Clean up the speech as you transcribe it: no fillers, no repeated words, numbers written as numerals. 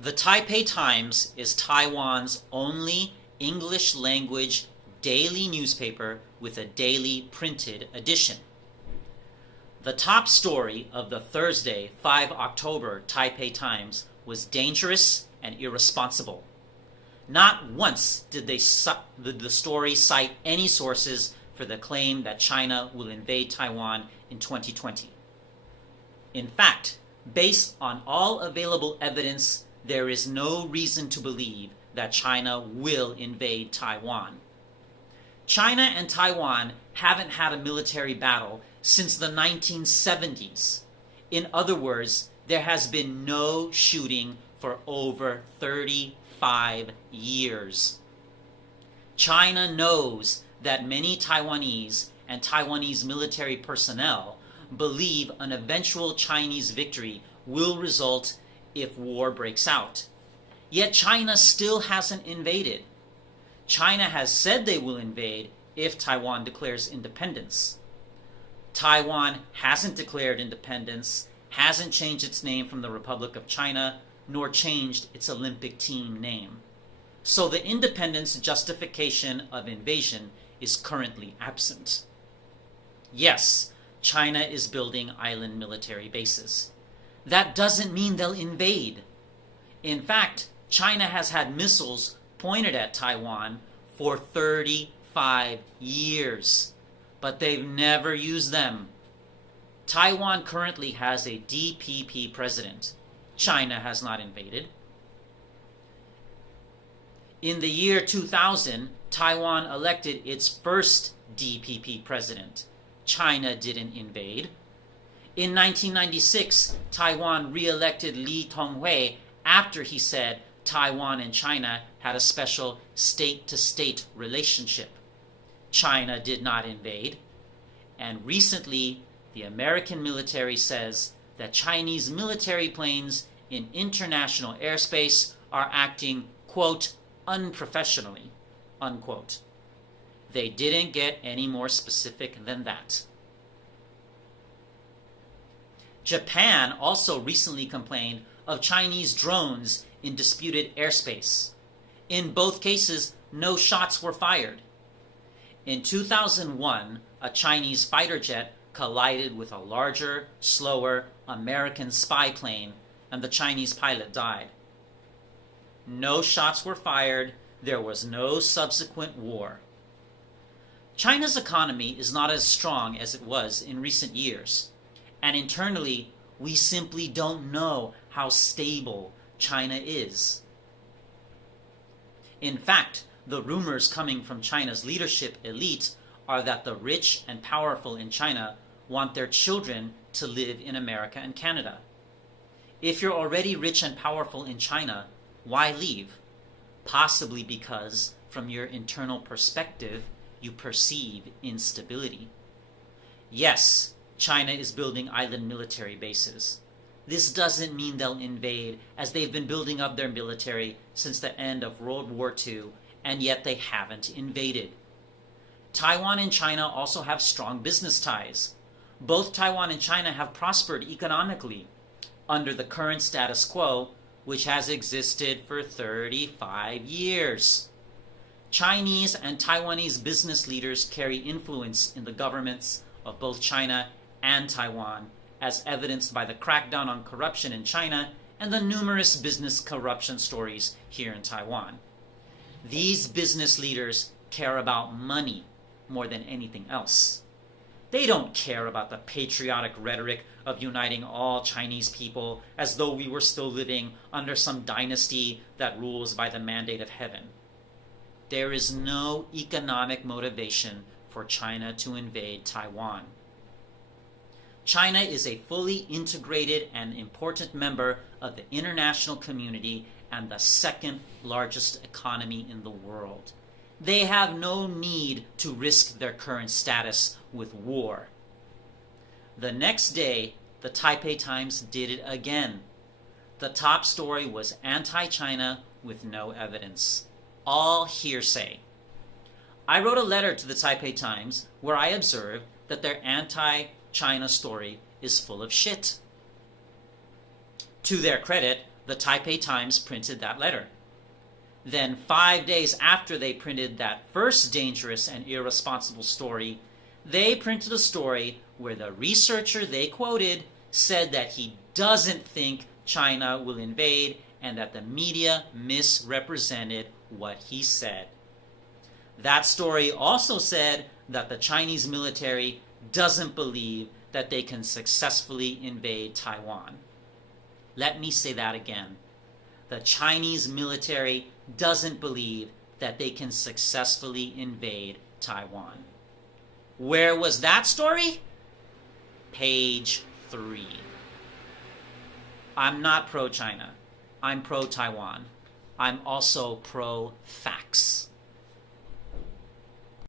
The Taipei Times is Taiwan's only English-language daily newspaper with a daily printed edition. The top story of the Thursday, 5 October Taipei Times was dangerous and irresponsible. Not once did the story cite any sources for the claim that China will invade Taiwan in 2020. In fact, based on all available evidence, there is no reason to believe that China will invade Taiwan. China and Taiwan haven't had a military battle since the 1970s. In other words, there has been no shooting for over 35 years. China knows that many Taiwanese and Taiwanese military personnel believe an eventual Chinese victory will result if war breaks out. Yet China still hasn't invaded. China has said they will invade if Taiwan declares independence. Taiwan hasn't declared independence, hasn't changed its name from the Republic of China, nor changed its Olympic team name. So the independence justification of invasion is currently absent. Yes, China is building island military bases. That doesn't mean they'll invade. In fact, China has had missiles pointed at Taiwan for 35 years, but they've never used them. Taiwan currently has a DPP president. China has not invaded. In the year 2000, Taiwan elected its first DPP president. China didn't invade. In 1996, Taiwan re-elected Lee Tong-hui after he said Taiwan and China had a special state-to-state relationship. China did not invade. And recently, the American military says that Chinese military planes in international airspace are acting, quote, unprofessionally, unquote. They didn't get any more specific than that. Japan also recently complained of Chinese drones in disputed airspace. In both cases, no shots were fired. In 2001, a Chinese fighter jet collided with a larger, slower American spy plane, and the Chinese pilot died. No shots were fired. There was no subsequent war. China's economy is not as strong as it was in recent years, and internally, we simply don't know how stable China is. In fact, the rumors coming from China's leadership elite are that the rich and powerful in China want their children to live in America and Canada. If you're already rich and powerful in China, why leave? Possibly because, from your internal perspective, you perceive instability. Yes, China is building island military bases. This doesn't mean they'll invade, as they've been building up their military since the end of World War II, and yet they haven't invaded. Taiwan and China also have strong business ties. Both Taiwan and China have prospered economically under the current status quo, which has existed for 35 years. Chinese and Taiwanese business leaders carry influence in the governments of both China and Taiwan, as evidenced by the crackdown on corruption in China and the numerous business corruption stories here in Taiwan. These business leaders care about money more than anything else. They don't care about the patriotic rhetoric of uniting all Chinese people as though we were still living under some dynasty that rules by the mandate of heaven. There is no economic motivation for China to invade Taiwan. China is a fully integrated and important member of the international community and the second largest economy in the world. They have no need to risk their current status with war. The next day, the Taipei Times did it again. The top story was anti-China with no evidence. All hearsay. I wrote a letter to the Taipei Times where I observed that their anti-China story is full of shit. To their credit, the Taipei Times printed that letter. Then 5 days after they printed that first dangerous and irresponsible story, they printed a story where the researcher they quoted said that he doesn't think China will invade and that the media misrepresented what he said. That story also said that the Chinese military doesn't believe that they can successfully invade Taiwan. Let me say that again. The Chinese military doesn't believe that they can successfully invade Taiwan. Where was that story? Page 3. I'm not pro-China. I'm pro-Taiwan. I'm also pro-facts.